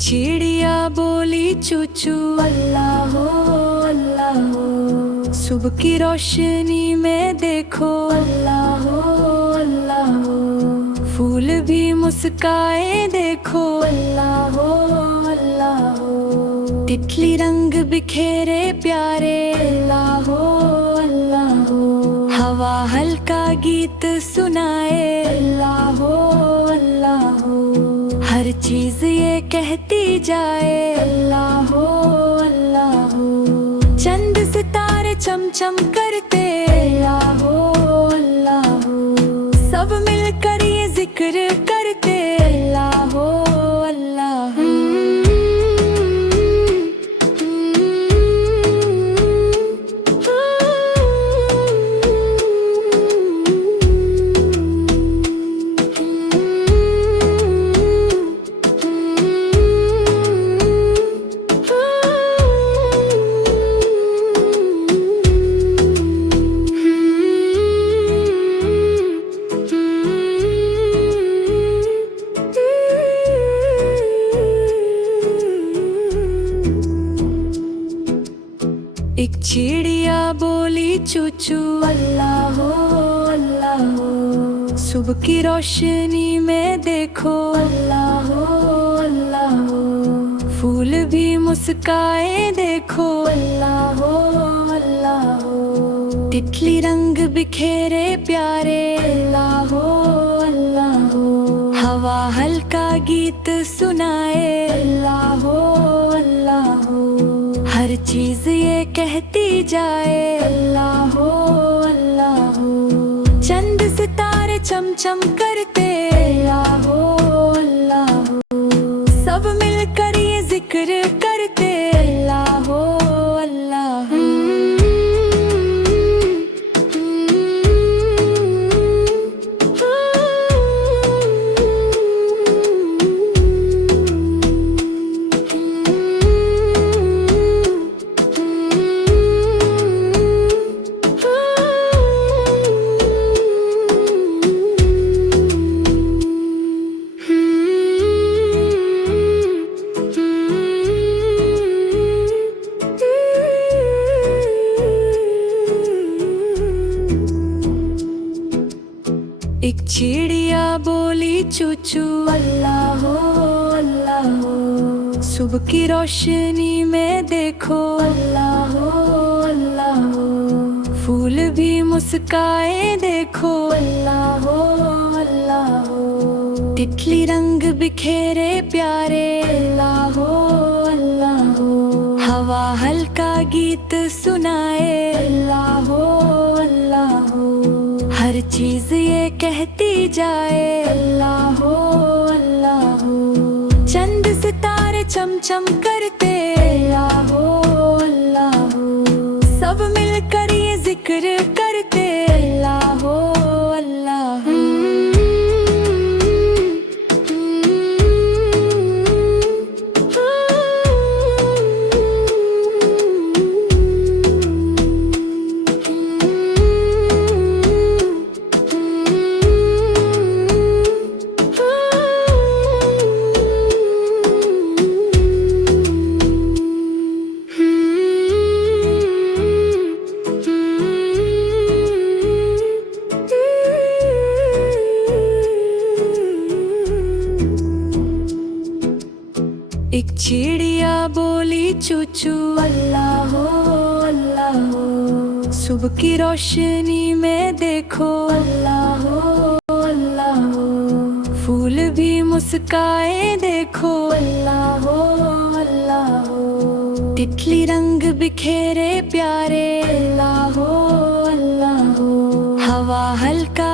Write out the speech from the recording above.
चिड़िया बोली चू चू अल्लाह हो अल्लाह हो। सुबह की रोशनी में देखो अल्लाह हो अल्लाह हो। फूल भी मुस्काए देखो अल्लाह हो अल्लाह हो। तितली रंग बिखेरे प्यारे अल्लाह हो अल्लाह हो। हवा हल्का गीत सुनाए अल्लाह हो अल्लाह हो। हर चीज ये कहती जाए अल्लाह हो अल्लाह हो। चंद सितारे चमचम करते अल्लाह हो अल्लाह हो। सब मिलकर ये जिक्र करते अल्लाह हो अल्लाह हो। एक चिड़िया बोली चू चू अल्लाह हो अल्लाह हो। सुबह की रोशनी में देखो अल्लाह हो अल्लाह हो। फूल भी मुस्काए देखो अल्लाह हो अल्लाह हो। तितली रंग बिखेरे प्यारे अल्लाह हो अल्लाह हो। हवा हल्का गीत सुनाए अल्लाह हो अल्लाह हो। हर चीज ये कहती जाए अल्लाह हो अल्लाह हो। चंद सितारे चमचम करते अल्लाह हो अल्लाह हो। सब मिलकर ये जिक्र करते अल्लाह हो अल्लाह हो। एक चिड़िया बोली चू चू अल्लाह हो अल्लाह हो। सुबह की रोशनी में देखो अल्लाह हो अल्लाह हो। फूल भी मुस्काए देखो अल्लाह हो अल्लाह हो। तितली रंग बिखेरे प्यारे अल्लाह हो अल्लाह हो। हवा हल्का गीत सुनाए अल्लाह हो अल्लाह हो। हर चीज ये कहती जाए अल्लाह हो अल्लाह हो। चंद सितारे चमचम करते अल्लाह हो अल्लाह हो। सब मिलकर ये जिक्र करते अल्लाह हो अल्लाह हो। एक चिड़िया बोली चू चू अल्लाह हो अल्लाह हो। सुबह की रोशनी में देखो अल्लाह हो अल्लाह हो। फूल भी मुस्काए देखो अल्लाह हो अल्लाह हो। तितली रंग बिखेरे प्यारे अल्लाह हो अल्लाह हो। हवा हल्का